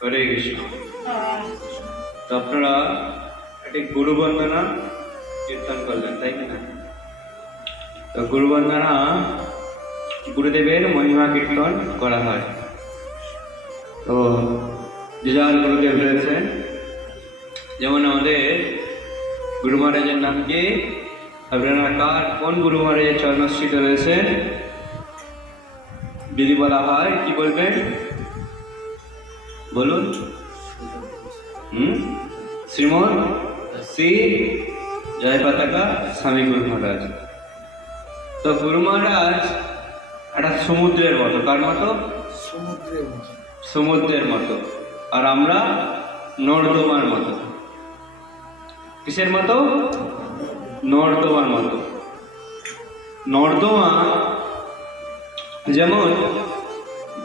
হরে কৃষ্ণ। তো আপনারা একটি গুরু বন্দনা কীর্তন করলেন, তাই না? তো গুরু বন্দনা গুরুদেবের মহিমা কীর্তন করা হয়। তো যে যার গুরুদেব রয়েছে, যেমন আমাদের গুরু মহারাজের নাম কি? আপনারা কার কোন গুরু মহারাজের চরণস্থিত রয়েছে যদি বলা হয় কি বলবেন? বলুন। শ্রীমদ শ্রী জয় পতাকা স্বামী গুরু মহারাজ। তো গুরু মহারাজ একটা সমুদ্রের মতো। কার মতো? সমুদ্রের মতো। আর আমরা নর্দমার মতো। কিসের মতো? নর্দমার মতো। নর্দমা যেমন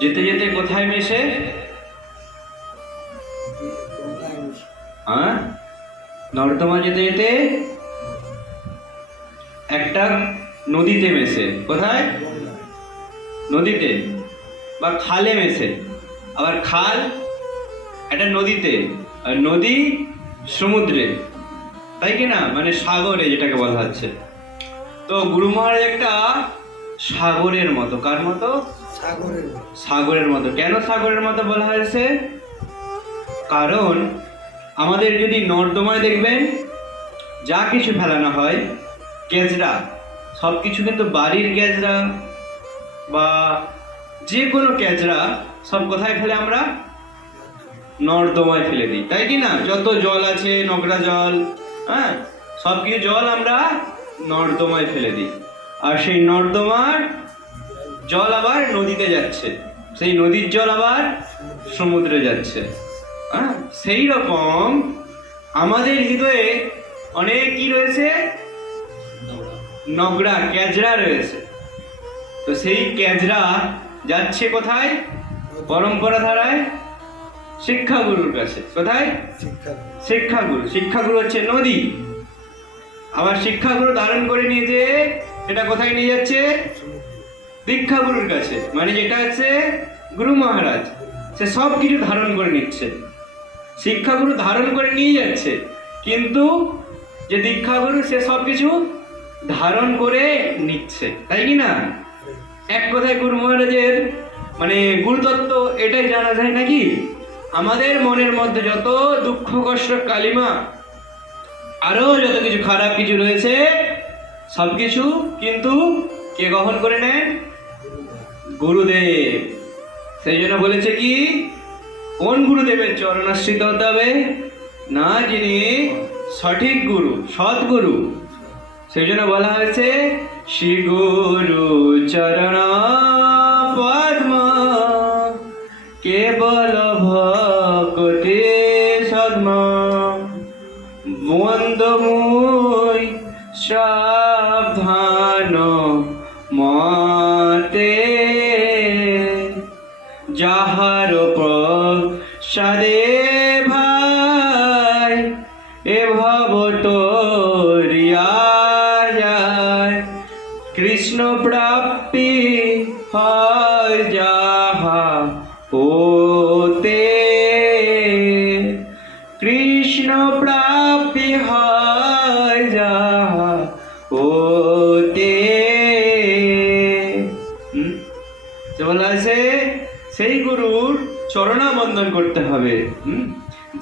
যেতে যেতে কোথায় মেশে? নর্দমা যেতে যেতে একটা নদীতে মেশে। কোথায়? নদীতে বা খালে মেশে। আবার খাল একটা নদীতে, আর নদী সমুদ্রে, তাই কি না? মানে সাগরে, যেটাকে বলা হচ্ছে। তো গুরু মহারাজ একটা সাগরের মতো। কার মতো? সাগরের মতো। কেন সাগরের মতো বলা হয়েছে? কারণ আমাদের যদি নর্দমায় দেখবেন যা কিছু ফেলানো হয়, গ্যাজরা, সব কিছু কিন্তু বাড়ির গ্যাজরা বা যে কোনো গ্যাজরা সব কোথায় ফেলে? আমরা নর্দমায় ফেলে দিই, তাই কি না? যত জল আছে, নোংরা জল, সব কিছু জল আমরা নর্দমায় ফেলে দিই। আর সেই নর্দমার জল আবার নদীতে যাচ্ছে, সেই নদীর জল আবার সমুদ্রে যাচ্ছে। সেই রকম আমাদের হৃদয়ে অনেক কি রয়েছে? নোংরা ক্যাজরা রয়েছে। তো সেই ক্যাজরা যাচ্ছে কোথায়? পরম্পরা ধারায় শিক্ষাগুরুর কাছে। কোথায়? শিক্ষাগুরু। শিক্ষাগুরু হচ্ছে নদী। আবার শিক্ষাগুরু ধারণ করে নিয়ে যে সেটা কোথায় নিয়ে যাচ্ছে? দীক্ষাগুরুর কাছে। মানে যেটা হচ্ছে গুরু মহারাজ, সে সব কিছু ধারণ করে নিচ্ছে। শিক্ষাগুরু ধারণ করে নিয়ে যাচ্ছে, কিন্তু যে দীক্ষাগুরু সে সব কিছু ধারণ করে নিচ্ছে, তাই কি না? এক কথায় গুরু মহারাজের মানে গুরুতত্ত্ব এটাই জানা যায় নাকি? আমাদের মনের মধ্যে যত দুঃখ, কষ্ট, কালিমা, আরো যত কিছু খারাপ কিছু রয়েছে, সবকিছু কিন্তু কে গ্রহণ করে নেন? গুরুদেব। সেই জন্য বলেছে কি, কোন গুরুদেবের চরণাশ্রিত হতে হবে? না, যিনি সঠিক গুরু, সৎগুরু। সেই জন্য বলা হয়েছে শ্রী গুরু চরণ পদ্ম কেবল ভক্তি সদ্ম মন্দ মুই সাবধান মতে যাহার প্রসাদে ভাই এ ভব তরিয়া যায়, কৃষ্ণ প্রাপ্তি হয় যাহা ওতে, কৃষ্ণ প্রাপ্তি হয় যাহা ওতে। বলা আছে সেই গুরুর চরণাবন্দন করতে হবে,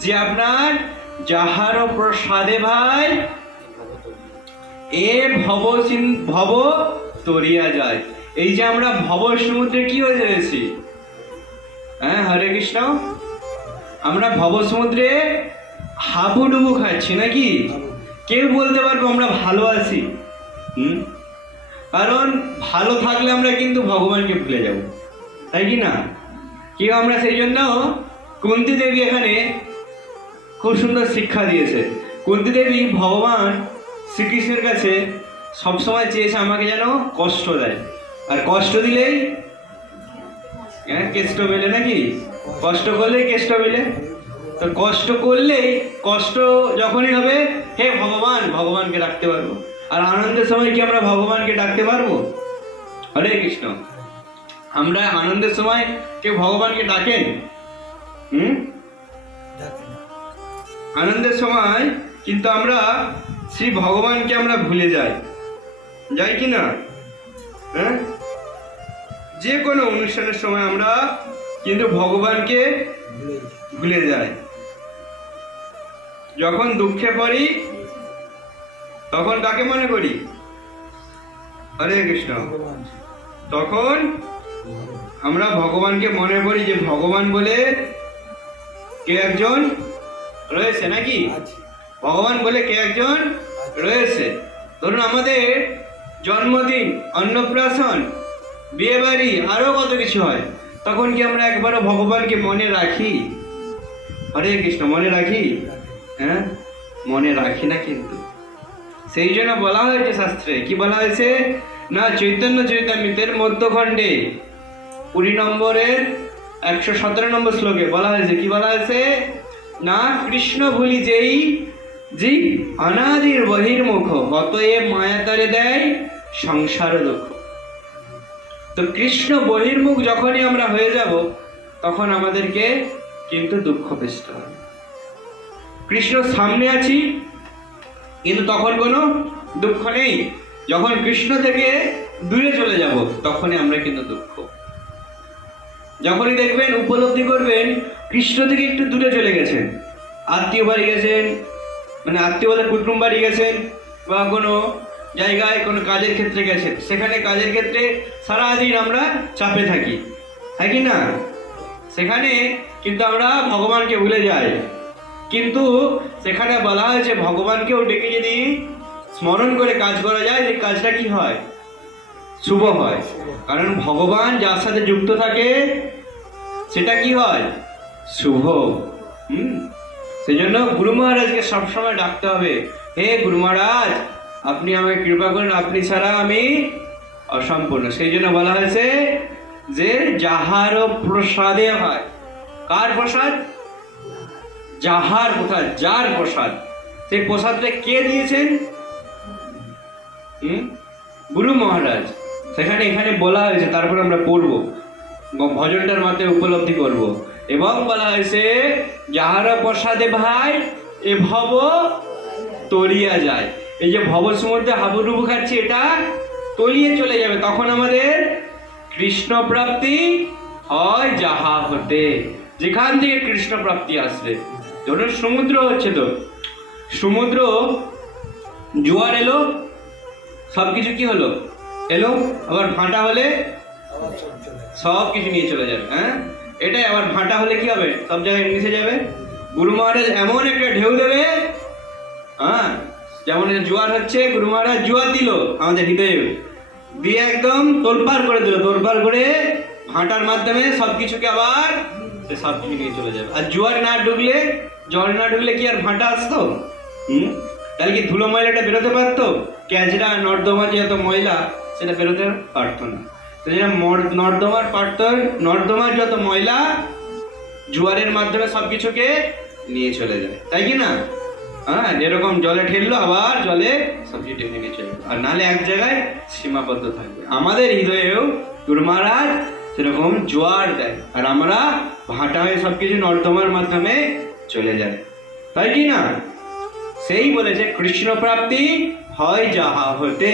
যে আপনার যাহার প্রসাদে ভাই এ ভব তরিয়া যায়। এই যে আমরা ভব সমুদ্রে কি হয়ে রয়েছি? হরে কৃষ্ণ। আমরা ভব সমুদ্রে হাবুডুবু খাচ্ছি নাকি? কেউ বলতে পারবো আমরা ভালো আছি? কারণ ভালো থাকলে আমরা কিন্তু ভগবানকে ভুলে যাব, তাই কি না? কেউ আমরা সেই জন্য কুন্তী দেবী এখানে খুব সুন্দর শিক্ষা দিয়েছে। কুন্তী দেবী ভগবান শ্রীকৃষ্ণের কাছে সবসময় চেয়েছে আমাকে যেন কষ্ট দেয়, আর কষ্ট দিলেই কেষ্ট মেলে নাকি? কষ্ট করলেই কেষ্ট মেলে। তো কষ্ট করলেই, কষ্ট যখনই হবে হে ভগবান, ভগবানকে ডাকতে পারবো। আর আনন্দের সময় কি আমরা ভগবানকে ডাকতে পারবো? হরে কৃষ্ণ। আমরা আনন্দের সময় কেউ ভগবানকে ডাকেন? আনন্দের সময় কিন্তু আমরা শ্রী ভগবানকে আমরা ভুলে যাই কি না? হ্যাঁ, যে কোনো অনুষ্ঠানের সময় আমরা কিন্তু ভগবানকে ভুলে যাই। যখন দুঃখে পড়ি তখন কাকে মনে করি? হরে কৃষ্ণ। তখন আমরা ভগবানকে মনে করি যে ভগবান বলে কে একজন রয়েছে, নাকি? ভগবান বলে কে একজন রয়েছে। ধরুন আমাদের জন্মদিন, অন্নপ্রাশন, বিয়ে বাড়ি, আরো কত কিছু হয়, তখন কি আমরা একবারও ভগবানকে মনে রাখি? হরে কৃষ্ণ, মনে রাখি? হ্যাঁ, মনে রাখি না। কিন্তু সেই জন্য বলা হয়েছে শাস্ত্রে, কি বলা হয়েছে না, চৈতন্য চরিতামৃতের মধ্যখণ্ডে 20 নম্বরের 117 নম্বর শ্লোকে বলা হয়েছে, কি বলা হয়েছে না, কৃষ্ণ ভুলি যেই জীব অনাদির বহির্মুখ, অতএব মায়াতারে দেয় সংসার দুঃখ। তো কৃষ্ণ বহির্মুখ যখনই আমরা হয়ে যাব তখন আমাদেরকে কিন্তু দুঃখ পেতে হবে। কৃষ্ণ সামনে আছি কিন্তু তখন কোনো দুঃখ নেই। যখন কৃষ্ণ থেকে দূরে চলে যাব তখনই আমরা কিন্তু দুঃখ। যখনই দেখবেন, উপলব্ধি করবেন কৃষ্ণ থেকে একটু দূরে চলে গেছেন, আত্মীয় বাড়ি গেছেন, মানে আত্মীয় বলে কুটুম বাড়ি গেছেন, বা কোনো জায়গায় কোনো কাজের ক্ষেত্রে গেছেন, সেখানে কাজের ক্ষেত্রে সারাদিন আমরা চাপে থাকি, হ্যাঁ কি না? সেখানে কিন্তু আমরা ভগবানকে ভুলে যাই। কিন্তু সেখানে বলা হয়েছে ভগবানকেও ডেকে যদি স্মরণ করে কাজ করা যায়, যে কাজটা কি হয়? শুভ হয়। কারণ ভগবান যার সাথে যুক্ত থাকে সেটা কি হয়? শুভ। সেই জন্য গুরু মহারাজকে সবসময় ডাকতে হবে, হে গুরু মহারাজ, আপনি আমাকে কৃপা করেন, আপনি ছাড়া আমি অসম্পূর্ণ। সেই জন্য বলা হয়েছে যে যাহার প্রসাদে হয়। কার প্রসাদ? যাহার প্রসাদ, যার প্রসাদ। সেই প্রসাদটা কে দিয়েছেন? গুরু মহারাজ। সেখানে এখানে বলা হয়েছে, তারপর আমরা পড়বো, ভজনটার মাধ্যমে উপলব্ধি করব। এবং বলা হয়েছে যাহার প্রসাদে ভাই এ ভব তলিয়া যায়। এই যে ভব সমুদ্রে হাবুডুবু খাচ্ছি, এটা তলিয়ে চলে যাবে। তখন আমাদের কৃষ্ণ প্রাপ্তি হয় যাহা হতে, যেখান থেকে কৃষ্ণ প্রাপ্তি আসবে। ধরুন সমুদ্র হচ্ছে, তো সমুদ্র জোয়ার এলো, সবকিছু কি হলো? এলো, আবার ভাঁটা হলে সব কিছু নিয়ে চলে যাবে। হ্যাঁ, এটাই আবার ভাঁটা হলে কি হবে? সব জায়গায় মিশে যাবে। গুরু মহারাজ এমন একটা ঢেউ দেবে, হ্যাঁ, যেমন জোয়ার হচ্ছে, গুরু মহারাজ জোয়ার দিল আমাদের হৃদয়ে, দিয়ে একদম তোলপাড় করে দিল, তোলপাড় করে ভাঁটার মাধ্যমে সবকিছুকে আবার সে সব কিছু নিয়ে চলে যাবে। আর জোয়ার না ঢুকলে, জল না ঢুকলে কি আর ভাঁটা আসতো? তাহলে কি ধুলো ময়লাটা বেরোতে পারতো? ক্যাজরা নর্দমা যে এত ময়লা, সেটা বেরোতে পারতো না। নর্দমার যত ময়লা জোয়ারের মাধ্যমে সবকিছুকে নিয়ে চলে যায়, তাই কি না? হ্যাঁ, যেরকম জলে ঠেললো আবার জলে সবকিছু টেনে নিয়ে চলে যাবে, আর নাহলে এক জায়গায় সীমাবদ্ধ থাকবে। আমাদের হৃদয়েও গুরু মহারাজ সেরকম জোয়ার দেয়, আর আমরা ভাটা হয়ে সবকিছু নর্দমার মাধ্যমে চলে যায়, তাই কি না? সেই বলেছে কৃষ্ণ প্রাপ্তি হয় যাহা হতে,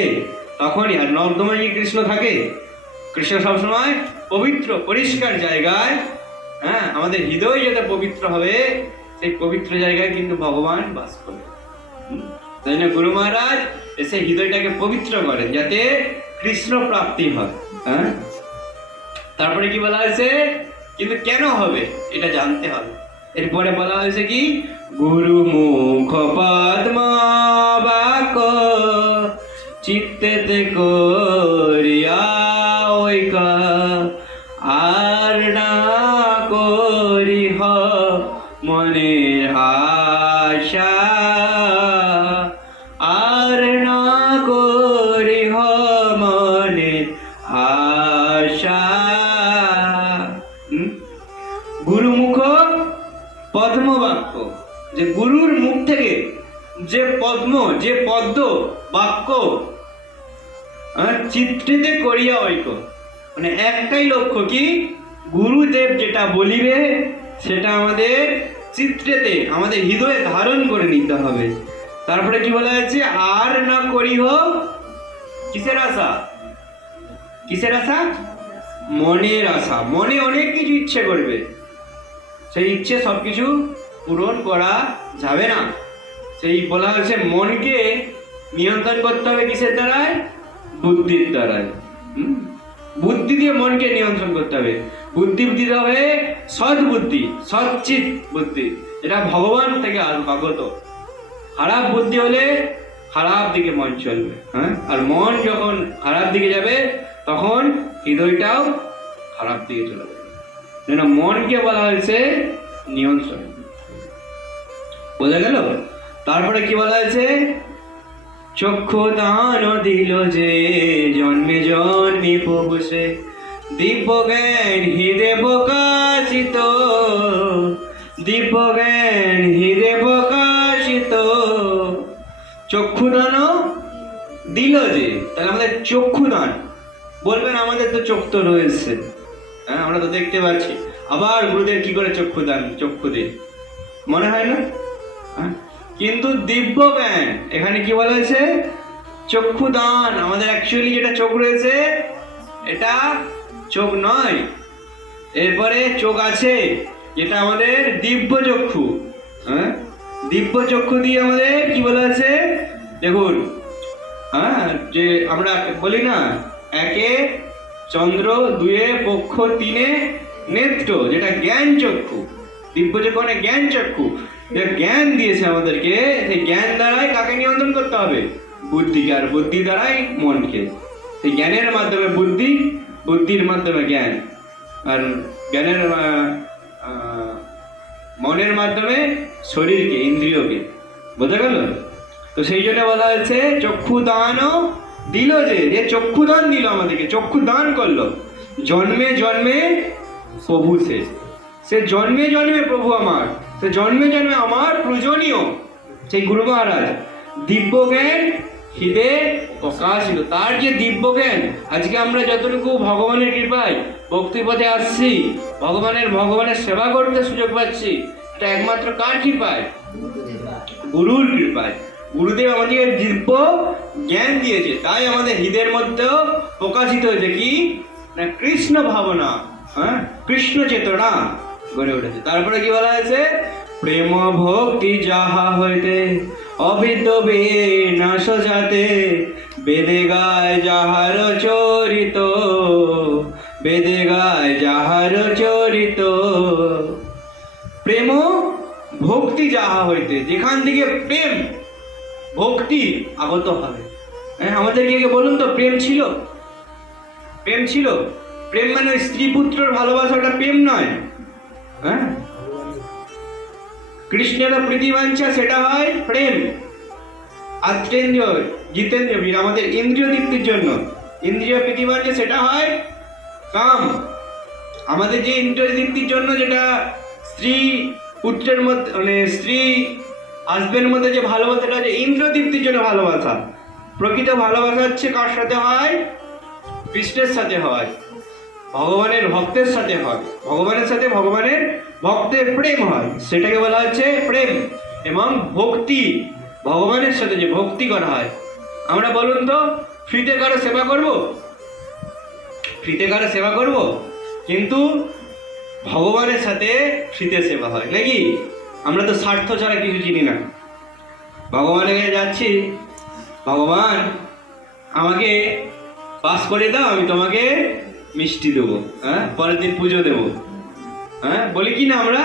তখনই। আর নর্দমায় কি কৃষ্ণ থাকে? কৃষ্ণ সবসময় পবিত্র পরিষ্কার জায়গায়, হ্যাঁ, আমাদের হৃদয় যেটা পবিত্র হবে সেই পবিত্র জায়গায় কিন্তু ভগবান বাস করে। তাই না গুরু মহারাজ এসে হৃদয়টাকে পবিত্র করেন যাতে কৃষ্ণ প্রাপ্তি হয়। হ্যাঁ, তারপরে কি বলা হয়েছে? কিন্তু কেন হবে এটা জানতে হবে। এরপরে বলা হয়েছে কি, গুরু মুখ পদ্ম বাক চিত্তেতে করিয়া ঐক, আর না করিহ মনে আশা, আর না করিহ মনে আশা। গুরুমুখ পদ্ম বাক্য, যে গুরুর মুখ থেকে যে পদ্ম, যে পদ্ম বাক্য চিত্রিতে করিয়া ঐক্য, মানে একটাই লক্ষ্য কি, গুরুদেব যেটা বলিবে সেটা আমাদের চিত্রেতে, আমাদের হৃদয়ে ধারণ করে নিতে হবে। তারপরে কি বলা হয়েছে? আর না করিহ কিসের আশা? কিসের আশা? মনের আশা। মনে অনেক কিছু ইচ্ছে করবে, সেই ইচ্ছে সবকিছু পূরণ করা যাবে না। সেই বলা হয়েছে মনকে নিয়ন্ত্রণ করতে হবে কিসের দ্বারায়? বুদ্ধির দ্বারায়। বুদ্ধি দিয়ে মনকে নিয়ন্ত্রণ করতে হবে। বুদ্ধি দিতে হবে সৎ বুদ্ধি, সৎচিত বুদ্ধি, এটা ভগবান থেকে আগত। খারাপ বুদ্ধি হলে খারাপ দিকে মন চলবে, হ্যাঁ। আর মন যখন খারাপ দিকে যাবে তখন হৃদয়টাও খারাপ দিকে চলে যাবে। যেন মনকে বলা হয়েছে নিয়ন্ত্রণ। বোঝা গেল? তারপরে কি বলা হয়েছে? চক্ষু দান দিল যে জন্মে জন্মে প্রভু সে, দিব্য জ্ঞান হৃদে প্রকাশিত, দিব্য জ্ঞান হৃদে প্রকাশিত। চক্ষুদান দিল যে, তাহলে আমাদের চক্ষুদান। বলবেন আমাদের তো চোখ তো রয়েছে, হ্যাঁ, আমরা তো দেখতে পাচ্ছি, আবার গুরুদেব কি করে চক্ষুদান, চক্ষু দিয়ে মনে হয় না? কিন্তু দিব্য জ্ঞান, এখানে কি বলা হয়েছে? চক্ষুদান। আমাদের অ্যাকচুয়ালি যেটা চোখ রয়েছে এটা চোখ নয়, এরপরে চোখ আছে যেটা আমাদের দিব্য চক্ষু, হ্যাঁ। দিব্য চক্ষু দিয়ে আমাদের কি বলা আছে দেখুন, হ্যাঁ, যে আমরা বলি না একে চন্দ্র, দুয়ে পক্ষ, তিনে নেত্র, যেটা জ্ঞান চক্ষু। দিব্য চক্ষু মানে জ্ঞান চক্ষু, জ্ঞান দিয়েছে আমাদেরকে। সেই জ্ঞান দ্বারাই কাকে নিয়ন্ত্রণ করতে হবে? বুদ্ধিকে। আর বুদ্ধি দ্বারাই মনকে। সেই জ্ঞানের মাধ্যমে বুদ্ধি, বুদ্ধির মাধ্যমে জ্ঞান, আর জ্ঞানের মনের মাধ্যমে শরীরকে, ইন্দ্রিয়কে। বোঝা গেল? তো সেই জন্য বলা হয়েছে চক্ষুদান দিল যে, যে চক্ষুদান দিল আমাদেরকে, চক্ষু দান করলো। জন্মে জন্মে প্রভু সে, সে জন্মে জন্মে প্রভু আমার, সে জন্মে জন্মে আমার পূজনীয় সেই গুরু মহারাজ। দিব্য জ্ঞান হৃদে প্রকাশিত, তার যে দিব্য জ্ঞান, আজকে আমরা যতটুকু ভগবানের কৃপায় ভক্তিপথে আসছি, ভগবানের সেবা করতে সুযোগ পাচ্ছি, এটা একমাত্র কার কৃপায়? গুরুর কৃপায়। গুরুদেব আমাদেরকে দিব্য জ্ঞান দিয়েছে, তাই আমাদের হৃদয়ের মধ্যেও প্রকাশিত হয়েছে কি না? কৃষ্ণ ভাবনা, হ্যাঁ, কৃষ্ণ চেতনা গড়ে উঠেছে। তারপরে কি বলা হয়েছে? প্রেম ভক্তি যাহা হইতে অবিদ্য বিনাশ যাতে, বেদে গায় যাহার চরিত, বেদে গায় যাহার চরিত। প্রেম ভক্তি যাহা হইতে, যেখান থেকে প্রেম ভক্তি আগত হবে। হ্যাঁ, আমাদেরকে বলুন তো, প্রেম ছিল? প্রেম ছিল? প্রেম মানে স্ত্রী পুত্রের ভালোবাসাটা প্রেম নয়, হ্যাঁ। কৃষ্ণের প্রীতিবাঞ্ছা সেটা হয় প্রেম। আত্রেন্দ্রিয় জিতেন্দ্রিয় বীর, আমাদের ইন্দ্রিয় তৃপ্তির জন্য ইন্দ্রিয় প্রীতিবাঞ্ছা সেটা হয় কাম। আমাদের যে ইন্দ্রিয় তৃপ্তির জন্য যেটা স্ত্রী পুত্রের মধ্যে, মানে স্ত্রী হাজবেন্ডের মধ্যে যে ভালোবাসাটা আছে ইন্দ্রিয় তৃপ্তির জন্য ভালোবাসা। প্রকৃত ভালোবাসা হচ্ছে কার সাথে হয়? কৃষ্ণের সাথে হয়, ভগবানের ভক্তের সাথে হয়, ভগবানের সাথে ভগবানের ভক্তের প্রেম হয়, সেটাকে বলা হচ্ছে প্রেম। এবং ভক্তি, ভগবানের সাথে যে ভক্তি করা হয়। আমরা বলুন তো, ফ্রিতে কারো সেবা করব? ফ্রিতে কারো সেবা করব? কিন্তু ভগবানের সাথে ফ্রিতে সেবা হয় নাকি? আমরা তো স্বার্থ ছাড়া কিছু চিনি না। ভগবানের কাছে যাচ্ছি, ভগবান আমাকে পাস করে দাও, আমি তোমাকে মিষ্টি দেবো, হ্যাঁ, পরের দিন পুজো দেবো, হ্যাঁ, বলি কি না আমরা?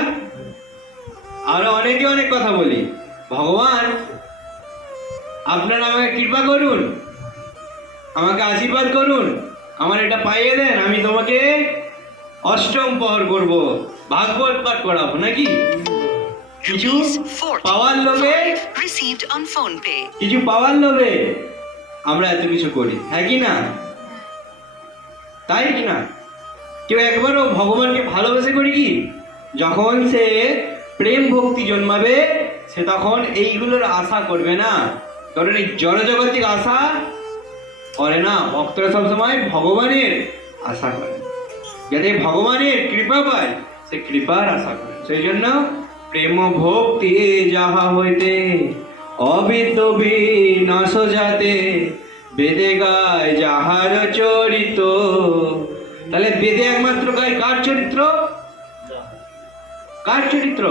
আরো অনেকে অনেক কথা বলি। ভগবান আপনারা আমাকে কৃপা করুন, আমাকে আশীর্বাদ করুন, আমার এটা পাইয়ে দেন, আমি তোমাকে অষ্টম প্রহর করবো, ভাগবত পাঠ করাবো নাকি? কিছু পাওয়ার লোভে, কিছু পাওয়ার লোভে আমরা এত কিছু করি, হ্যাঁ কি না? তাই কি না? কেউ একবারও ভগবানকে ভালোবেসে করি কি? যখন সে প্রেম ভক্তি জন্মাবে, সে তখন এইগুলোর আশা করবে না, কারণ এই জড়জগতিক আশা করে না। ভক্তরা সবসময় ভগবানের আশা করে, যাতে ভগবানের কৃপা পায়, সে কৃপার আশা করে। সেই জন্য প্রেম ভক্তি যাহা হইতে অবিদ্য বিনাশ যাতে বেদে গায় যাহার চরিত। তাহলে বেদে একমাত্র গায় কার চরিত্র? কার চরিত্র?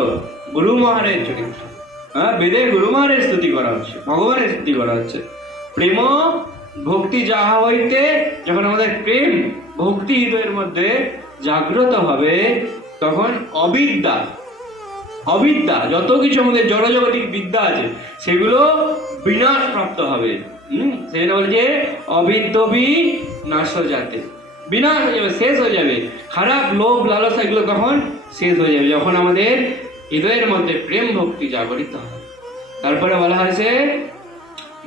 গুরু মহারাজের চরিত্র। হ্যাঁ, বেদে গুরু মহারাজের স্তুতি করা হচ্ছে, ভগবানের স্তুতি করা হচ্ছে। প্রেম ভক্তি যাহা হইতে, যখন আমাদের প্রেম ভক্তি হৃদয়ের মধ্যে জাগ্রত হবে, তখন অবিদ্যা অবিদ্যা যত কিছু আমাদের জড়জগতিক বিদ্যা আছে সেগুলো বিনাশ প্রাপ্ত হবে। সেটা বলে যে অবিদ্য বিনাশ যাতে, বিনাশ হয়ে যাবে, শেষ হয়ে যাবে। খারাপ লোভ লালসা এগুলো তখন শেষ হয়ে যাবে যখন আমাদের হৃদয়ের মধ্যে প্রেম ভক্তি জাগরিত হবে। তারপরে বলা হয়েছে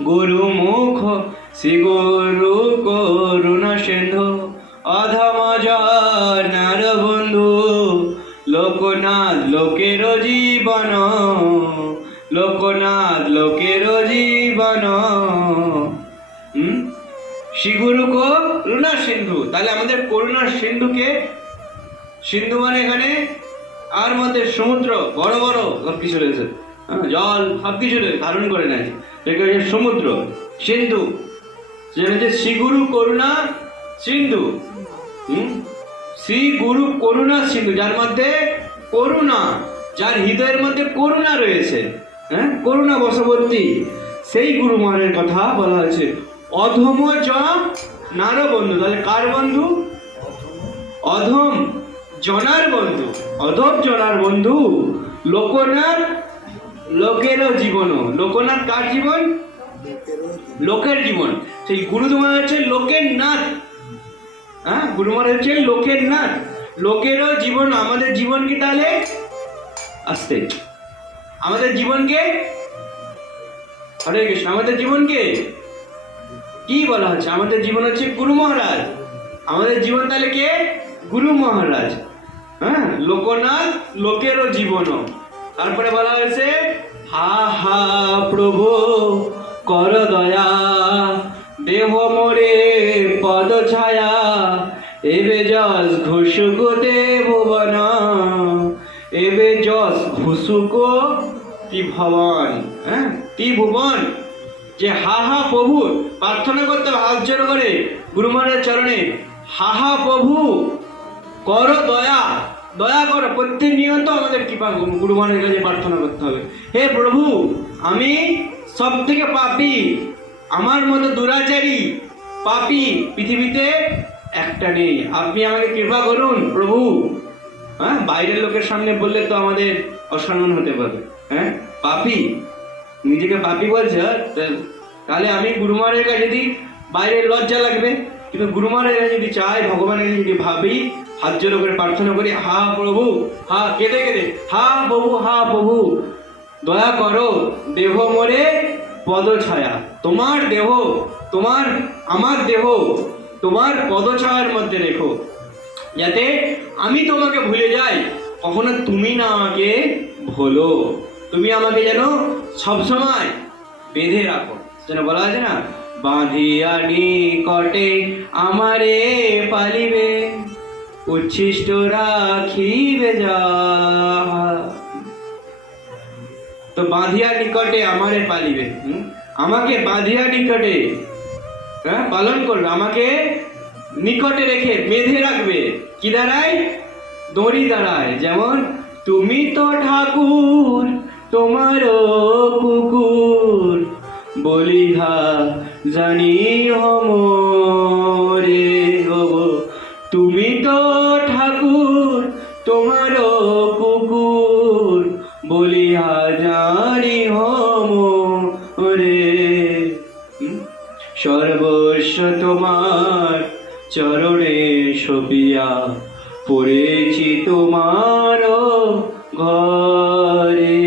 গুরু মুখ শ্রী গুরু করুণা সিন্ধু অধম জনার বন্ধু লোকনাথ লোকের জীবন, লোকনাথ লোকের জীবন। শ্রী গুরু করুণা সিন্ধু, তাহলে আমাদের করুণার সিন্ধুকে, সিন্ধু মানে এখানে আর মধ্যে সমুদ্র, বড় বড় সব কিছু রয়েছে, জল সব কিছু ধারণ করে নেয়, সমুদ্র সিন্ধু, সেটা হচ্ছে শ্রী গুরু করুণা সিন্ধু। শ্রী গুরু করুণা সিন্ধু, যার মধ্যে করুণা, যার হৃদয়ের মধ্যে করুণা রয়েছে, হ্যাঁ, করুণা বশবর্তী, সেই গুরু মহারাজের কথা বলা হয়েছে। অধম নার বন্ধু, তাহলে কার বন্ধু? অধম জনার বন্ধু, অধম জনার বন্ধু। লোকনাথ লোকের জীবন, লোকনাথ কার জীবন? লোকের জীবন। সেই গুরু মহারাজ হচ্ছে লোকের নাথ। হ্যাঁ, গুরু মহারাজ হচ্ছে লোকের নাথ, লোকেরও জীবন। আমাদের জীবন কি তাহলে আসতে, আমাদের জীবনকে, হরে কৃষ্ণ, আমাদের জীবনকে কি বলা হচ্ছে? আমাদের জীবন হচ্ছে গুরু মহারাজ। আমাদের জীবন তাহলে কে? গুরু মহারাজ। হ্যাঁ, লোকনাথ লোকেরও জীবন। তারপরে বলা হয়েছে হা হা প্রভু কর দয়া দেহ মোরে পদ ছায়া এবে যশ ঘুষুক দেবন, এবে যশ ঘুষুক ত্রিভুবন। হ্যাঁ, ত্রিভুবন। যে হা হা প্রভু প্রার্থনা করতে হবে হাত জোড় করে গুরু মহারাজের চরণে, হা হা প্রভু কর দয়া, দয়া করো। প্রতিনিয়ত আমাদের কৃপা গুরু মহারাজের কাছে প্রার্থনা করতে হবে। হে প্রভু, আমি সব থেকে পাপী, আমার মতো দুরাচারী পাপী পৃথিবীতে একটা নেই, আপনি আমাকে কৃপা করুন প্রভু। হ্যাঁ, বাইরের লোকের সামনে বললে তো আমাদের অসম্মান হতে পারে। হ্যাঁ, পাপী, নিজেকে পাপী বলছে, তাহলে আমি গুরু মহারাজের কাছে যদি বাইরে লজ্জা লাগবে, কিন্তু গুরু মহারাজের কাছে যদি চাই, ভগবানের কাছে যদি ভাবি, হাত জোড় করে প্রার্থনা করি, হা প্রভু, হা কেঁদে কেঁদে, হা প্রভু, হা প্রভু দয়া করো, দেহ মোরে পদ ছায়া। তোমার দেহ, তোমার আমার দেহ তোমার পদ ছায়ার মধ্যে রেখো, যাতে আমি তোমাকে ভুলে যাই, কখনো তুমি না আমাকে ভোলো। তুমি আমাকে যেন সবসময় বেঁধে রাখো। যেন বলা আছে না, বাঁধিয়া নিকটে আমারে পালিবে উচ্ছিষ্ট রাখিবে যা। তো বাঁধিয়া নিকটে আমারে পালিবে, আমাকে বাঁধিয়া নিকটে, হ্যাঁ, পালন করবে, আমাকে নিকটে রেখে বেঁধে রাখবে। কি দ্বারায়? দড়ি দ্বারায়। যেমন তুমি তো ঠাকুর তোমারও কুকুর বলিহা জানি হমরে, তুমি তো ঠাকুর তোমারও কুকুর বলিহা জানি হমরে। সর্বস্ব তোমার চরণে সপিয়া পড়েছি তোমার ঘরে।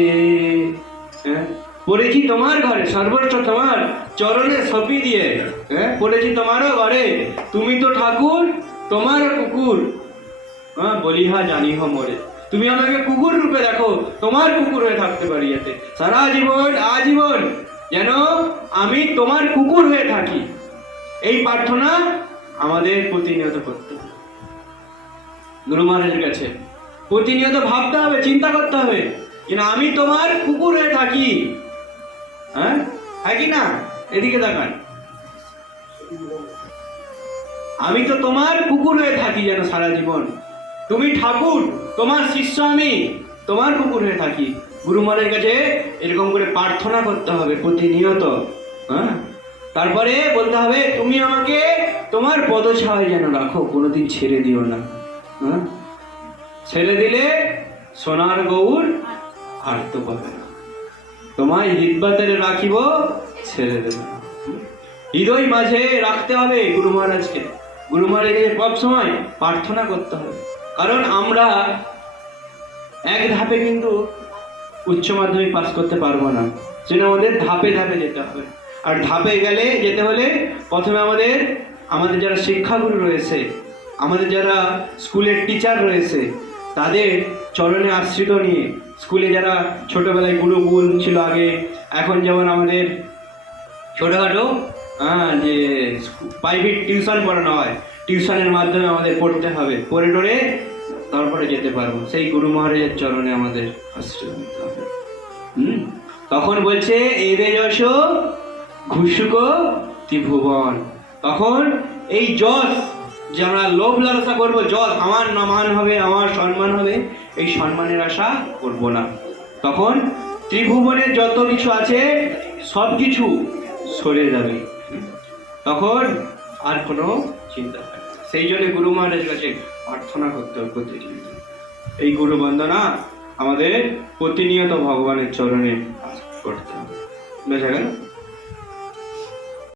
পড়েছি তোমার ঘরে, সর্বস্ব তোমার চরণে সপি দিয়ে, হ্যাঁ, পড়েছি তোমারও ঘরে। তুমি তো ঠাকুর তোমার কুকুর, হ্যাঁ, বলিহা জানি মোরে। তুমি আমাকে কুকুর রূপে দেখো, তোমার কুকুর হয়ে থাকতে পারি, যাতে সারা জীবন আজীবন যেন আমি তোমার কুকুর হয়ে থাকি। এই প্রার্থনা আমাদের প্রতিনিয়ত করতে হবে গুরু মহারাজের কাছে। প্রতিনিয়ত ভাবতে হবে, চিন্তা করতে হবে যে না, আমি তোমার কুকুর হয়ে থাকি। হ্যাঁ, থাকি না? এদিকে তাকান। আমি তো তোমার কুকুর হয়ে থাকি যেন সারা জীবন। তুমি ঠাকুর, তোমার শিষ্য আমি, তোমার কুকুর হয়ে থাকি। গুরু মহারাজের কাছে এরকম করে প্রার্থনা করতে হবে প্রতিনিয়ত। হ্যাঁ, তারপরে বলতে হবে তুমি আমাকে তোমার পদছায়ায় যেন রাখো, কোনোদিন ছেড়ে দিও না। হ্যাঁ, ছেড়ে দিলে সোনার গৌর আর তো পাবে না। তোমায় হৃদবাতারে রাখিব, ছেড়ে দেবে না। হৃদয় মাঝে রাখতে হবে গুরু মহারাজকে। গুরু মহারাজকে সব সময় প্রার্থনা করতে হবে। কারণ আমরা এক ধাপে কিন্তু উচ্চ মাধ্যমিক পাস করতে পারবো না, সেটা আমাদের ধাপে ধাপে যেতে হবে। আর ধাপে গেলে যেতে হলে প্রথমে আমাদের যারা শিক্ষাগুরু রয়েছে, আমাদের যারা স্কুলের টিচার রয়েছে, তাদের চরণে আশ্রিত নিয়ে, স্কুলে যারা ছোটবেলায় গুরুকুল ছিল আগে, এখন যেমন আমাদের ছোটোখাটো যে প্রাইভেট টিউশন পড়ানো হয়, টিউশনের মাধ্যমে আমাদের পড়তে হবে, পড়ে টরে তারপরে যেতে পারবো। সেই গুরু মহারাজের চরণে আমাদের আশ্রয় নিতে হবে। তখন বলছে এবে যশ ঘুষুক ত্রিভুবন। তখন এই যশ, যে আমরা লোভ লালসা করবো, যশ আমার মান হবে, আমার সম্মান হবে, এই সম্মানের আশা করব না। তখন ত্রিভুবনের যত কিছু আছে সব কিছু সরে যাবে, তখন আর কোনো চিন্তা থাকবে না। সেই জন্য গুরু মহারাজের কাছে প্রার্থনা করতে হবে প্রতিনিয়ত। এই গুরু বন্দনা আমাদের প্রতিনিয়ত ভগবানের চরণে করতে হবে। বোঝা গেল?